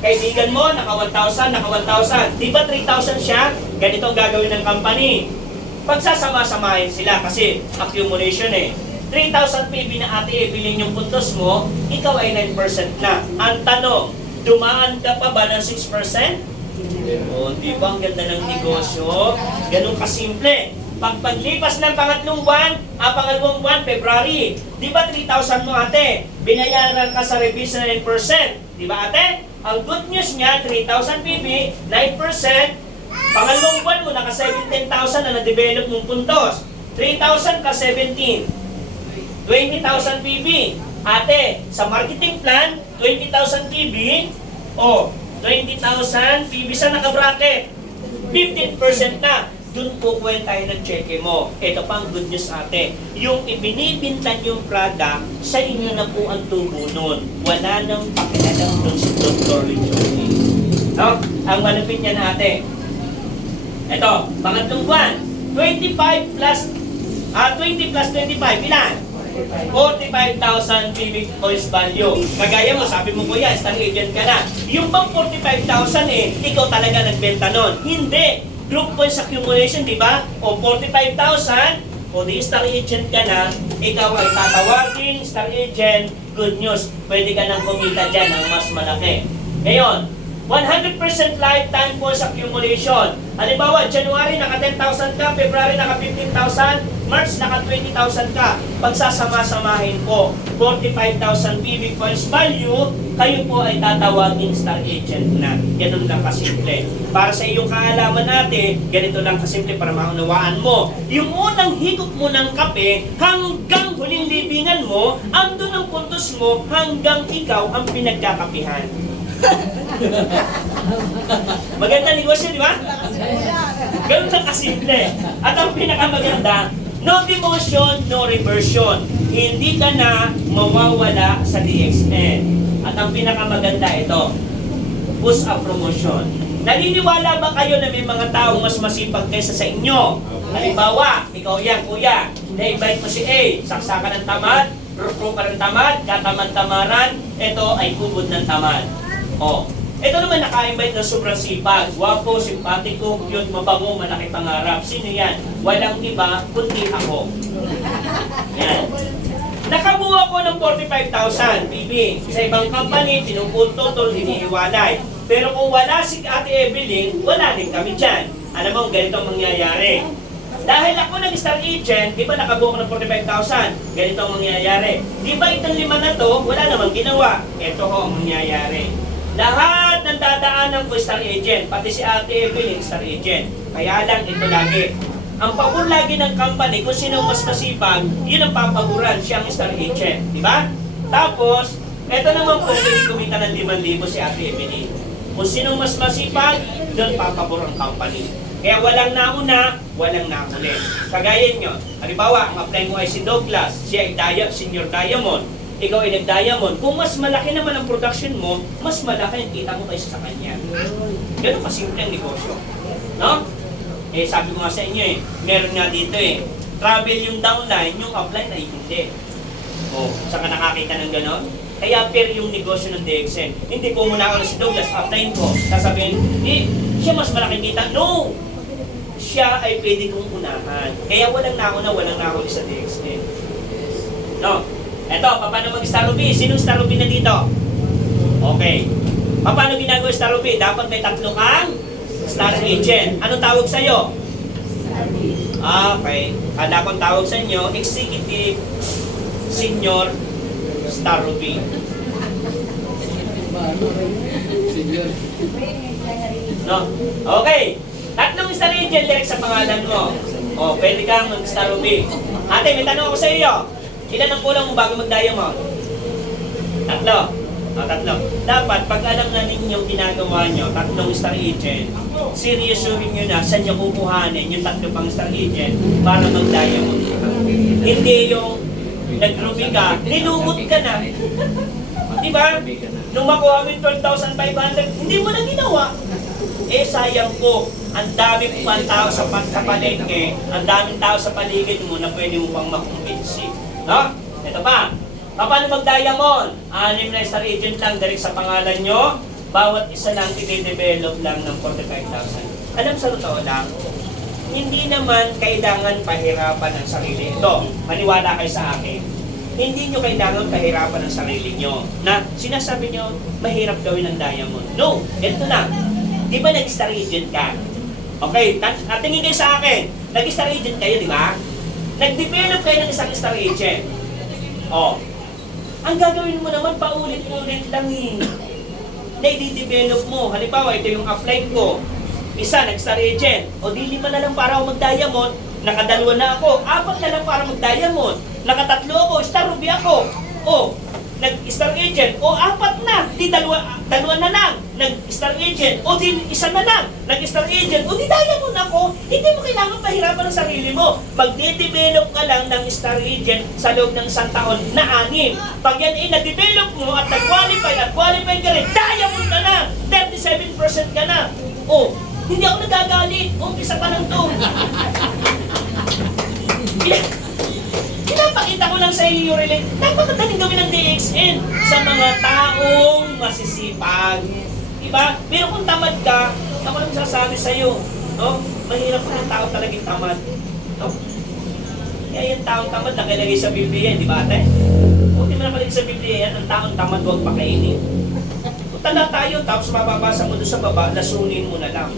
kaibigan mo, naka 1,000, naka 1,000. Di ba 3,000 siya? Ganito ang gagawin ng company. Pagsasama-samahin sila kasi accumulation eh. 3,000 PB na ate bilhin yung puntos mo, ikaw ay 9% na. Ang tanong, dumaan ka pa ba ng 6%? O, di ba ang ganda ng negosyo? Ganun kasimple. Paglipas ng pangalawang buwan, February, di ba 3,000 mo ate? Binayaran ka sa revision na 9%. Di ba ate? Ang good news niya, 3,000 PB, 9%. Pangalawang buwan mo, naka 17,000 na na-develop mong puntos. 3,000 ka 17. 20,000 PB. Ate, sa marketing plan, 20,000 PB. O, 20,000 PB sa naka-bracket. 15% na. Doon po kwentahin ng cheque mo. Ito pang good news ate. Yung ibinibintan yung product, sa inyo na po ang tubo nun. Wala nang pakialam doon si Dr. Lichoni. No? Ang malapit niya na ate. Ito, pangatlong buwan. 20 plus 25, ilan? 45,000 cubic oils value. Kagaya mo, sabi mo kuya, star agent ka na. Yung bang 45,000 ikaw talaga nagbenta nun. Hindi. Group points accumulation, di ba? O 45,000, o di star agent ka na, ikaw ay tatawagin, star agent, good news, pwede ka nang kumita dyan ng mas malaki. Ngayon, 100% lifetime points accumulation. Halimbawa, January naka 10,000 ka, February naka 15,000, March naka 20,000 ka. Pagsasama-samahin po, 45,000 PB points value, kayo po ay tatawagin star agent na. Ganun lang kasimple. Para sa iyong kaalaman natin, ganito lang kasimple para maunawaan mo. Yung unang higop mo ng kape, hanggang huling libingan mo, andun ang puntos mo, hanggang ikaw ang pinagkakapihan. Maganda negosyo, di ba? Ganun lang kasimple. At ang pinakamaganda, no demotion, no reversion. Hindi ka na mawawala sa DXN. At ang pinakamaganda ito, push a promotion. Naniniwala ba kayo na may mga taong mas masipag kaysa sa inyo? Halimbawa, ikaw yan, kuya, na-invite mo si A, saksakan ng tamad, rupro ka ng tamad, katamad-tamaran, ito ay kubod ng tamad. O, ito naman naka-invite na sobrang sipag, guwapo, simpatiko, cute, mabango, malaki pangarap. Sino yan? Walang iba, kundi ako. Yan. Nakabuha ko ng 45,000 PB. Sa ibang company, pinuputol, hinihiwalay. Pero kung wala si Ate Evelyn, wala din kami dyan. Alam mo, ganito ang mangyayari. Dahil ako nag-star agent, di ba nakabuha ko ng 45,000? Ganito ang mangyayari. Di ba itong 5 na to, wala namang ginawa. Ito ho ang mangyayari. Lahat ng dadaanan ko star agent, pati si Ate Evelyn star agent. Kaya lang ito lagi. Ang pabor lagi ng company, kung sino mas masipag, yun ang papaboran, siya ang star agent. Di ba? Tapos, ito naman po, kumita ng 5,000 si Ate Evelyn. Kung sino mas masipag, doon papabor ang company. Kaya walang nauna, walang nauli. Kagaya nyo, halimbawa, ang apply mo ay si Douglas, siya ay senior diamond. Ikaw ay nag-diamond. Kung mas malaki naman ang production mo, mas malaki ang kita mo kaysa sa kanya. Ganun kasimple ang negosyo. No? Eh, sabi ko nga sa inyo meron nga dito travel yung downline, yung upline ay hindi. O, saan ka nakakita ng gano'n? Kaya pair yung negosyo ng DXN. Hindi ko muna ako si Douglas, upline ko. Sasabihin, siya mas malaki kita. No! Siya ay pwede kong unahan. Kaya walang nauna, walang nahuli sa DXN. No? Eto, paano mag-Star Ruby? Sinong Star Ruby na dito? Okay. Paano ginagawa Star Ruby? Dapat may 3 kang Star Agent. Anong tawag sa'yo? Okay. Kada akong tawag sa inyo, Executive Senior Star Ruby. No? Okay. 3 Star Agent direct sa pangalan mo. O, pwede kang mag-Star Ruby. Ate, may tanong ako sa iyo. Ilan ang kulang mo bago mag-diamond? 3. O, 3. Dapat, pag alam na ninyo ginagawa nyo, 3 star agent, seryosuhin nyo na saan nyo kukuhanin yung 3 pang star agent para mag-diamond. Hindi yung nag-ruby ka, nilumot ka na. Diba? Nung makuha mo yung 12,500, hindi mo na ginawa. Eh, sayang po. Ang dami pang tao sa palengke, ang daming tao sa paligid mo na pwede mo pang makumbinsi. No? Ito pa. Paano mag-diamond? 6 na star agent lang direct sa pangalan nyo. bawat isa lang i-develop lang ng 45,000. Alam sa totoo lang, hindi naman kailangan pahirapan ang sarili. Ito, maniwala kayo sa akin. Hindi nyo kailangan pahirapan ang sarili nyo na sinasabi nyo, mahirap gawin ang diamond. No, ito na. Di ba nag-star agent ka? Okay, tingin kayo sa akin. Nag-star agent kayo, di ba? Nag-develop kayo ng isang star agent. Oh, ang gagawin mo naman, paulit-ulit lang eh. Na i-develop mo. Halimbawa, ito yung upline ko. Isa, nag-star agent. O di 5 na lang para ako mag-diamond. Nakadalawa na ako. 4 na lang para mag-diamond. Nakatatlo ako. Star ruby ako. O, nag-star agent. O 4 na. Di dalawa na lang. Nag-star agent. O di 1 na lang. Nag-star agent. O di diamond ako. Hindi mo kailangan pahirapan ang sarili mo. Magde-develop ka lang ng star agent sa loob ng 1 taon na 6. Pag yan ay na-develop mo at nag-qualify ka rin, diamond ka na. 37% ka na. O, hindi ako nagagalit. Umpisa pa lang to. Pinapakita ko lang sa iyo yung relate. Napakadaling gawin ng DXN sa mga taong masisipag. Diba? Pero kung tamad ka, ako lang sasabi sa iyo, no? Mahirap na ang tao talagang tamad. No? Kaya yung taong tamad nakalagay sa Biblia, di ba ate? Buti mo nakalagay sa Biblia yan, ang taong tamad huwag pakainin. Tanda tayo, tapos mababasa mo doon sa baba, lasunin mo na lang.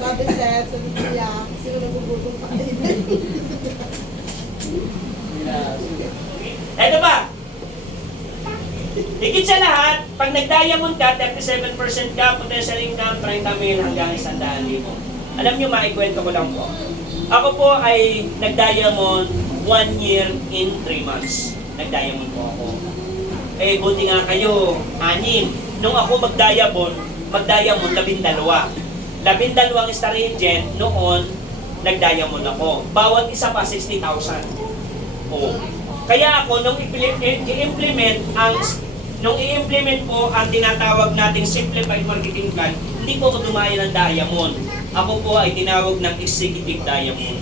Sabi Seth, sabi niya, sino nagugutom pa kayo? Eto ba? Higit sa lahat, pag nag-diamond ka, 37% ka, potential income, 30 mil hanggang 100,000. Alam nyo, maikwento ko lang po. Ako po ay nag-diamond 1 year in 3 months. Nag-diamond po ako. Eh, buti nga kayo, 6. Nung ako mag-diamond 12. 12 star agent, noon, nag-diamond ako. Bawat isa pa, 60,000. Oh. Kaya ako, nung i-implement po ang tinatawag nating simplified marketing plan, hindi po ako dumaya ng diamond. Ako po ay tinawag ng executive diamond.